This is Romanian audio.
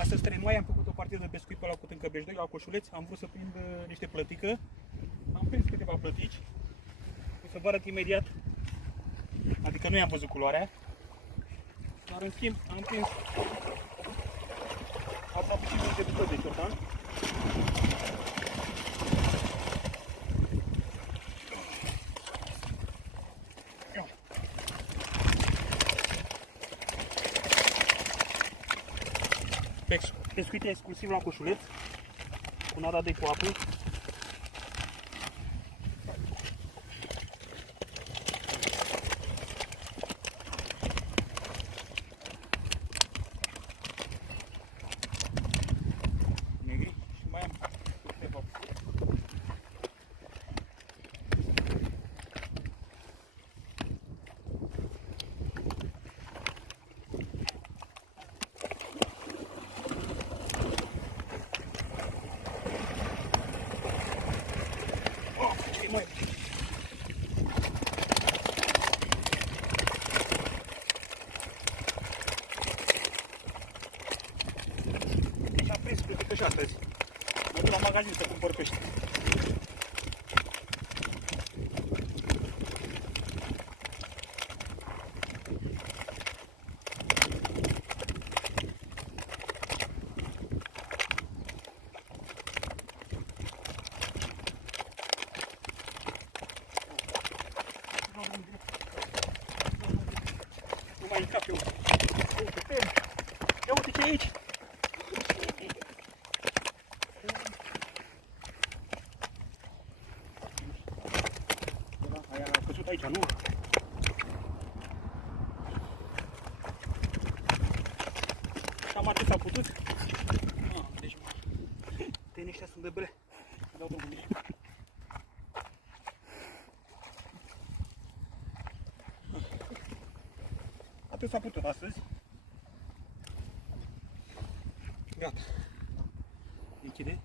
Astăzi 3 mai am făcut o partidă de pescuit pe la Cutâncăbeș 2, la Coșuleț. Am vrut să prind niște plătică. Am prins câteva plătici. O să vă arăt imediat. Adică nu i-am văzut culoarea. Dar în schimb am prins aproape 5 de bucăți de ciocan. Pescuit exclusiv la Coșuleț, cu nada de cu apă. Negri și mai am câteva. Deci am prins, cred că și astăzi. Mă duc la magazin să cumpăr pește. Nu mai încap eu. Ia uite ce e aici. Aia a căzut aici, nu? Cam atât s-a putut. Deci, tenii ăștia sunt de bele. Dau drumul de aici. Atât s-a putut astăzi. Gata. Închide.